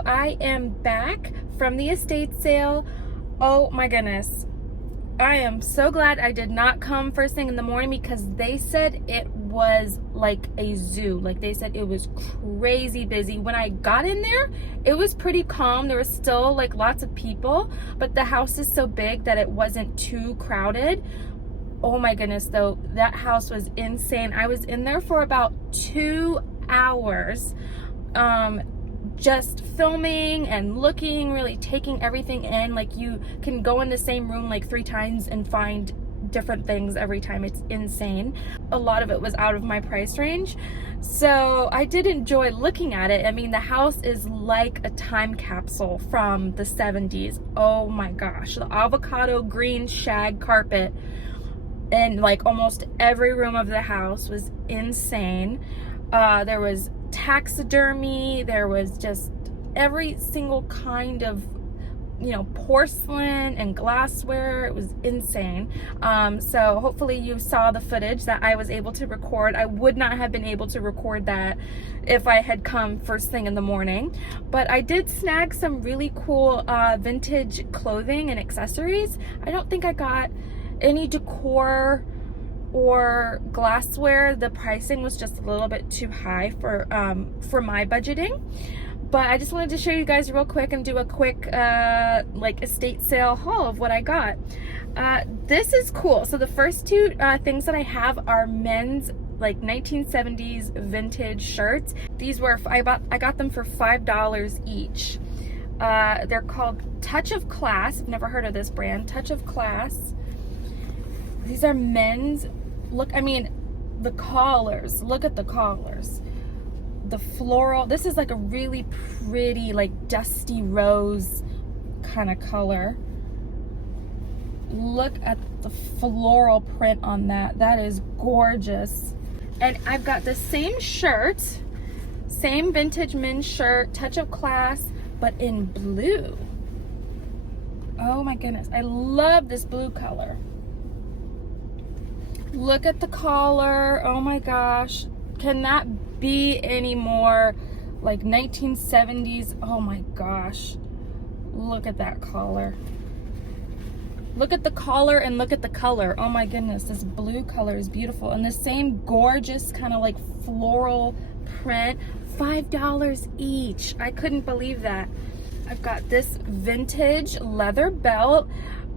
So I am back from the estate sale. Oh my goodness. I am so glad I did not come first thing in the morning because they said it was like a zoo. Like they said it was crazy busy. When I got in there, it was pretty calm. There was still like lots of people, but the house is so big that it wasn't too crowded. Oh my goodness though, that house was insane. I was in there for about 2 hours. Just filming and looking, really taking everything in. Like you can go in the same room like 3 times and find different things every time. It's insane. A lot of it was out of my price range, so I did enjoy looking at it. I mean, the house is like a time capsule from the 70s. Oh my gosh, the avocado green shag carpet in like almost every room of the house was insane. There was taxidermy, there was just every single kind of, you know, porcelain and glassware. It was insane. So hopefully you saw the footage that I was able to record. I would not have been able to record that if I had come first thing in the morning, but I did snag some really cool vintage clothing and accessories. I don't think I got any decor or glassware. The pricing was just a little bit too high for my budgeting, but I just wanted to show you guys real quick and do a quick like estate sale haul of what I got. This is cool. So the first two things that I have are men's like 1970s vintage shirts. These were, I got them for $5 each. They're called Touch of Class. I've never heard of this brand, Touch of Class. These are men's. Look, I mean, the collars, look at the collars. The floral, this is like a really pretty, like dusty rose kind of color. Look at the floral print on that. That is gorgeous. And I've got the same shirt, same vintage men's shirt, Touch of Class, but in blue. Oh my goodness, I love this blue color. Look at the collar. Oh my gosh. Can that be any more like 1970s? Oh my gosh. Look at that collar. Look at the collar and look at the color. Oh my goodness. This blue color is beautiful. And the same gorgeous kind of like floral print. $5 each. I couldn't believe that. I've got this vintage leather belt.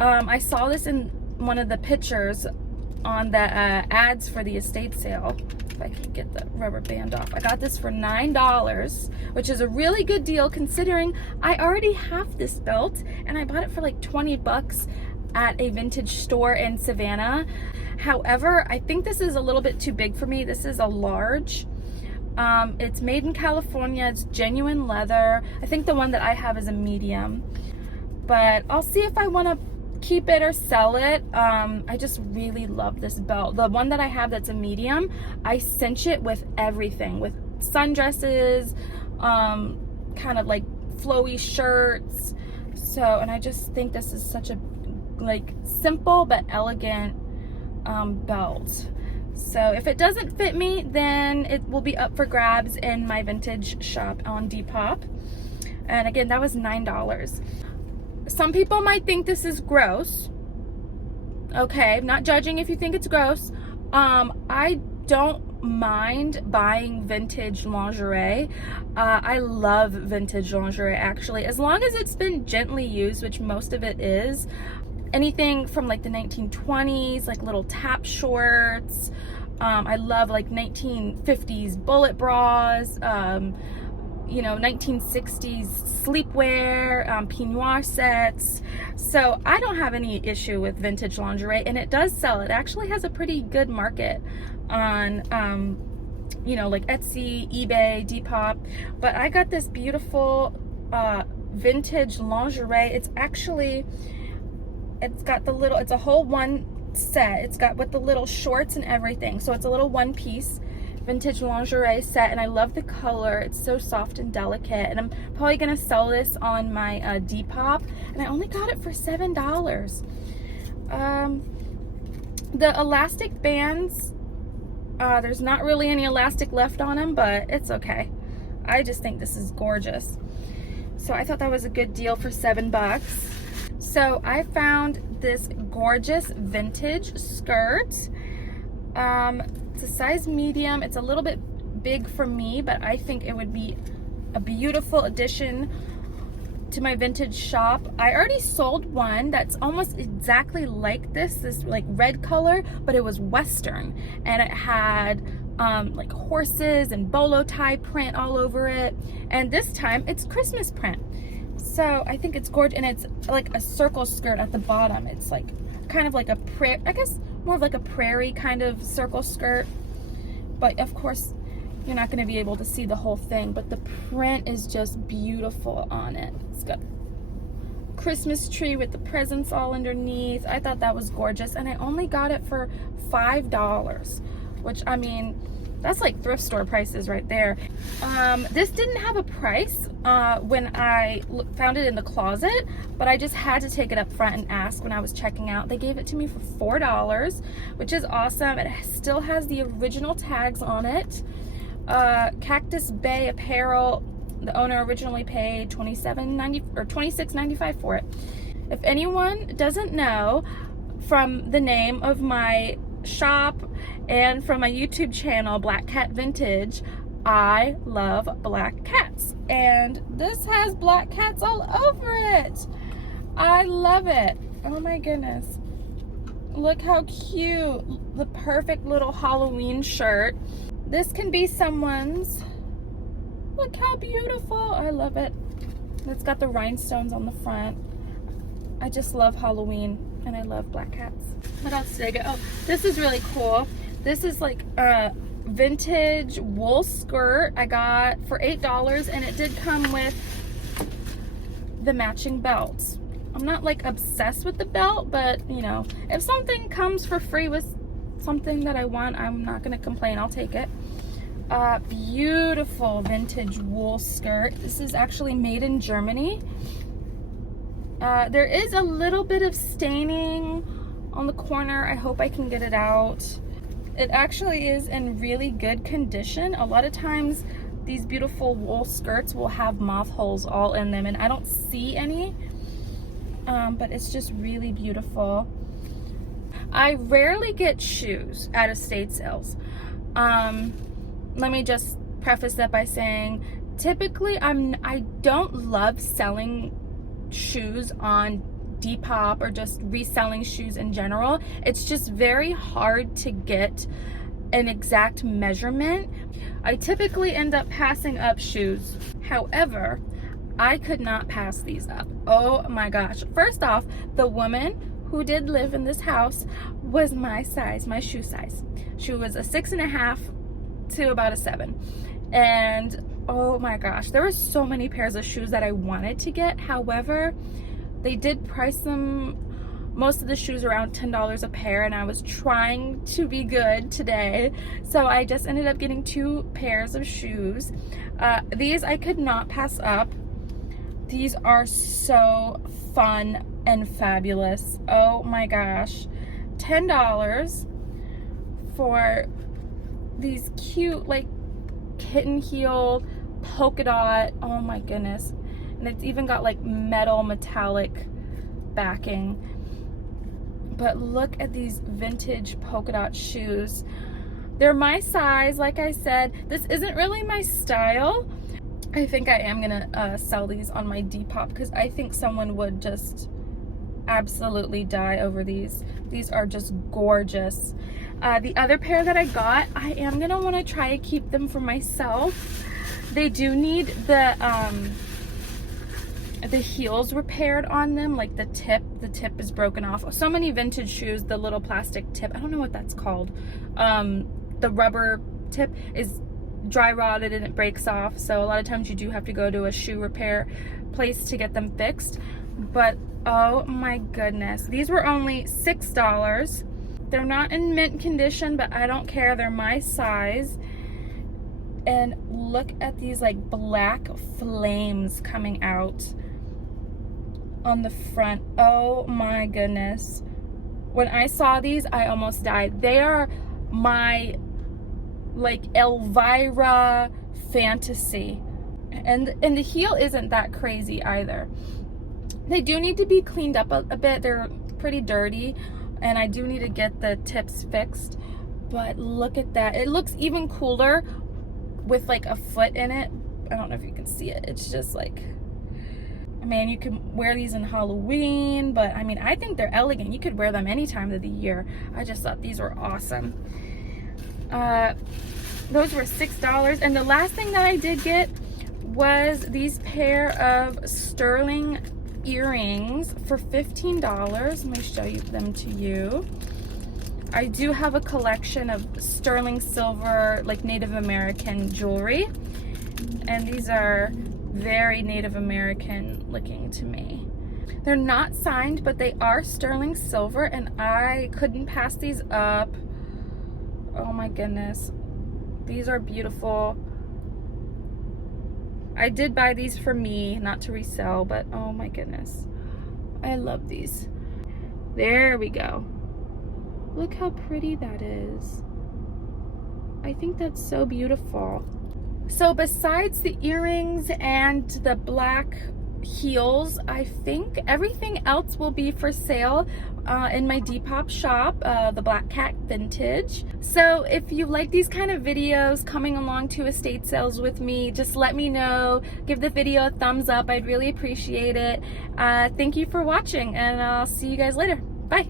I saw this in one of the pictures on the ads for the estate sale. If I can get the rubber band off. I got this for $9, which is a really good deal considering I already have this belt and I bought it for like 20 bucks at a vintage store in Savannah. However, I think this is a little bit too big for me. This is a large. It's made in California. It's genuine leather. I think the one that I have is a medium, but I'll see if I want to keep it or sell it. I just really love this belt. The one that I have that's a medium, I cinch it with everything, with sundresses, kind of like flowy shirts. So, and I just think this is such a like simple but elegant belt. So if it doesn't fit me, then it will be up for grabs in my vintage shop on Depop. And again, that was $9. Some people might think this is gross. Okay, I'm not judging if you think it's gross. I don't mind buying vintage lingerie. I love vintage lingerie actually, as long as it's been gently used, which most of it is. Anything from like the 1920s, like little tap shorts. I love like 1950s bullet bras. You know, 1960s sleepwear, peignoir sets. So I don't have any issue with vintage lingerie, and it does sell. It actually has a pretty good market on, you know, like Etsy, eBay, Depop. But I got this beautiful vintage lingerie. It's actually, it's got the little, it's a whole one set. It's got with the little shorts and everything. So it's a little one piece vintage lingerie set, and I love the color. It's so soft and delicate, and I'm probably gonna sell this on my Depop, and I only got it for $7. The elastic bands, there's not really any elastic left on them, but it's okay. I just think this is gorgeous. So I thought that was a good deal for $7. So I found this gorgeous vintage skirt. It's a size medium. It's a little bit big for me, but I think it would be a beautiful addition to my vintage shop. I already sold one that's almost exactly like this like red color, but it was Western, and it had like horses and bolo tie print all over it, and this time it's Christmas print. So I think it's gorgeous, and it's like a circle skirt at the bottom. It's like kind of like a I guess more of like a prairie kind of circle skirt, but of course you're not going to be able to see the whole thing, but the print is just beautiful on it. It's got Christmas tree with the presents all underneath. I thought that was gorgeous, and I only got it for $5, which, I mean, that's like thrift store prices right there. This didn't have a price when I found it in the closet, but I just had to take it up front and ask when I was checking out. They gave it to me for $4, which is awesome. It still has the original tags on it. Cactus Bay Apparel, the owner originally paid $27.90 or $26.95 for it. If anyone doesn't know, from the name of my shop and from my YouTube channel, Black Cat Vintage, I love black cats, and this has black cats all over it. I love it. Oh my goodness, look how cute. The perfect little Halloween shirt. This can be someone's. Look how beautiful. I love it. It's got the rhinestones on the front. I just love Halloween, and I love black cats. What else did I get? Oh, this is really cool. This is like a vintage wool skirt I got for $8, and it did come with the matching belt. I'm not like obsessed with the belt, but you know, if something comes for free with something that I want, I'm not gonna complain. I'll take it. Beautiful vintage wool skirt. This is actually made in Germany. There is a little bit of staining on the corner. I hope I can get it out. It actually is in really good condition. A lot of times these beautiful wool skirts will have moth holes all in them, and I don't see any, but it's just really beautiful. I rarely get shoes at estate sales. Let me just preface that by saying, typically I don't love selling shoes on Depop or just reselling shoes in general. It's just very hard to get an exact measurement. I typically end up passing up shoes. However, I could not pass these up. Oh my gosh. First off, the woman who did live in this house was my size, my shoe size. She was a 6.5 to about a 7. And oh my gosh, there were so many pairs of shoes that I wanted to get. However, they did price them, most of the shoes around $10 a pair, and I was trying to be good today, so I just ended up getting 2 pairs of shoes. These I could not pass up. These are so fun and fabulous. Oh my gosh, $10 for these cute like kitten heel polka dot. Oh my goodness. And it's even got like metallic backing. But look at these vintage polka dot shoes. They're my size. Like I said, this isn't really my style. I think I am gonna sell these on my Depop because I think someone would just absolutely die over these. These are just gorgeous. The other pair that I got, I am gonna want to try to keep them for myself. They do need the heels repaired on them, like the tip is broken off. So many vintage shoes, the little plastic tip, I don't know what that's called, the rubber tip is dry rotted and it breaks off, so a lot of times you do have to go to a shoe repair place to get them fixed. But oh my goodness, these were only $6. They're not in mint condition, but I don't care, they're my size. And look at these like black flames coming out on the front. Oh my goodness, when I saw these I almost died. They are my like Elvira fantasy. And the heel isn't that crazy either. They do need to be cleaned up a bit. They're pretty dirty, and I do need to get the tips fixed. But look at that. It looks even cooler with like a foot in it. I don't know if you can see it. It's just like, man, you can wear these in Halloween, but I mean, I think they're elegant. You could wear them any time of the year. I just thought these were awesome. Those were $6. And the last thing that I did get was these pair of sterling earrings for $15. Let me show them to you. I do have a collection of sterling silver, like Native American jewelry, and these are very Native American looking to me. They're not signed, but they are sterling silver, and I couldn't pass these up. Oh my goodness, these are beautiful. I did buy these for me, not to resell, but oh my goodness, I love these. There we go. Look how pretty that is. I think that's so beautiful. So besides the earrings and the black heels, I think everything else will be for sale in my Depop shop, the Black Cat Vintage. So if you like these kind of videos, coming along to estate sales with me, just let me know. Give the video a thumbs up. I'd really appreciate it. Thank you for watching, and I'll see you guys later. Bye.